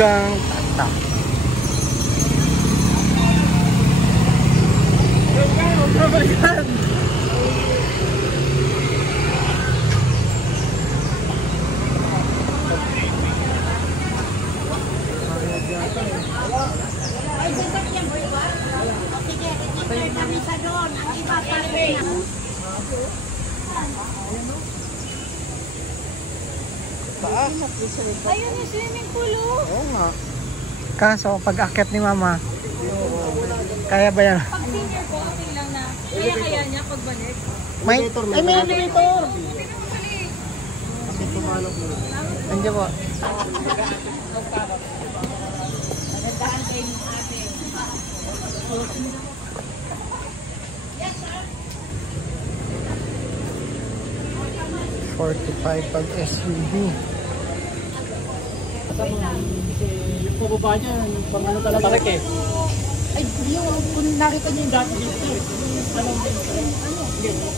hanggang tatak. Ayun yung swimming pool. Oo nga. Kaso pag akyat ni mama, kaya ba yan? Pag senior ko, okay lang na. Kaya niya pagbalik. May elevator. Andiyan po. Magandaan kayo ng atin. 45 pag SUV. Yung pababa niya, pang ano talaga. Parek eh. Ay, kung nakita niyo yung dati dito.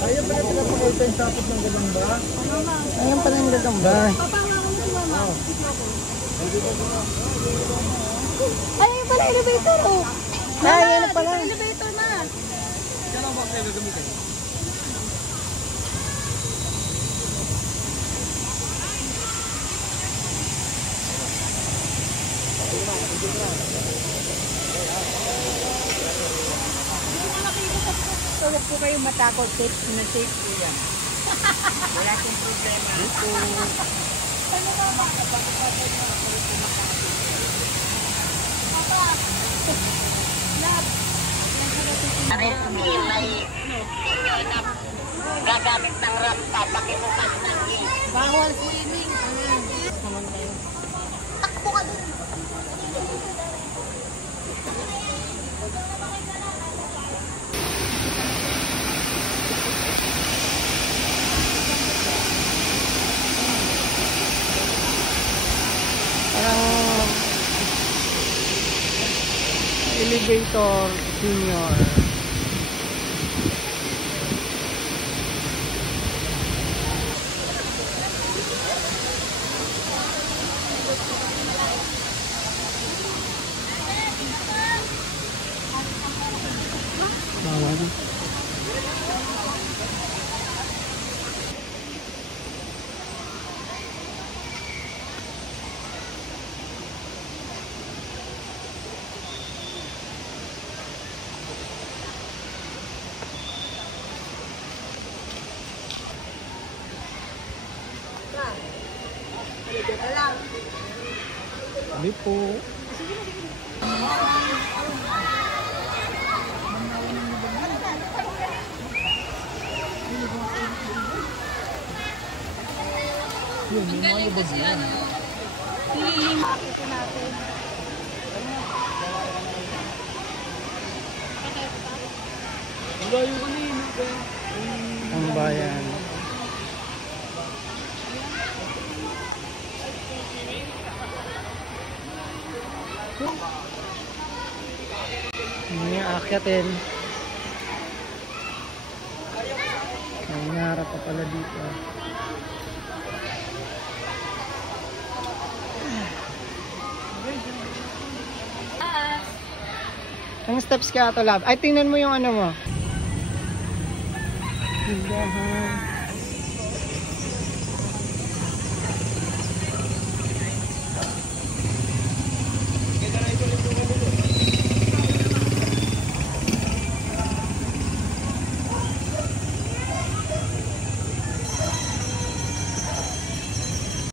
Ayun pala pinapakita yung tapos ng gagamba. Ayun pala yung gagamba. Ay, yung pala elevator, oh. Ay, yan pala. Elevator na. Yan ang bakit gagamitin. So, huwag po kayong matakot. Safe na safe po yan. Wala kong problema. Dito. Ano ba? Papa. Gagamit ng rampa, pakibukas ng gate. Bawal swimming. Takbo ka dun. Parang elevator senior. Bawal. Sabi po. Ang galing kasi ano. Nililimap ito natin. Layo kanina. Ang bayan. May aakyatin. May narap pa pala dito. Ang steps ka ito, love. Ay, tingnan mo yung ano mo. Tindahan.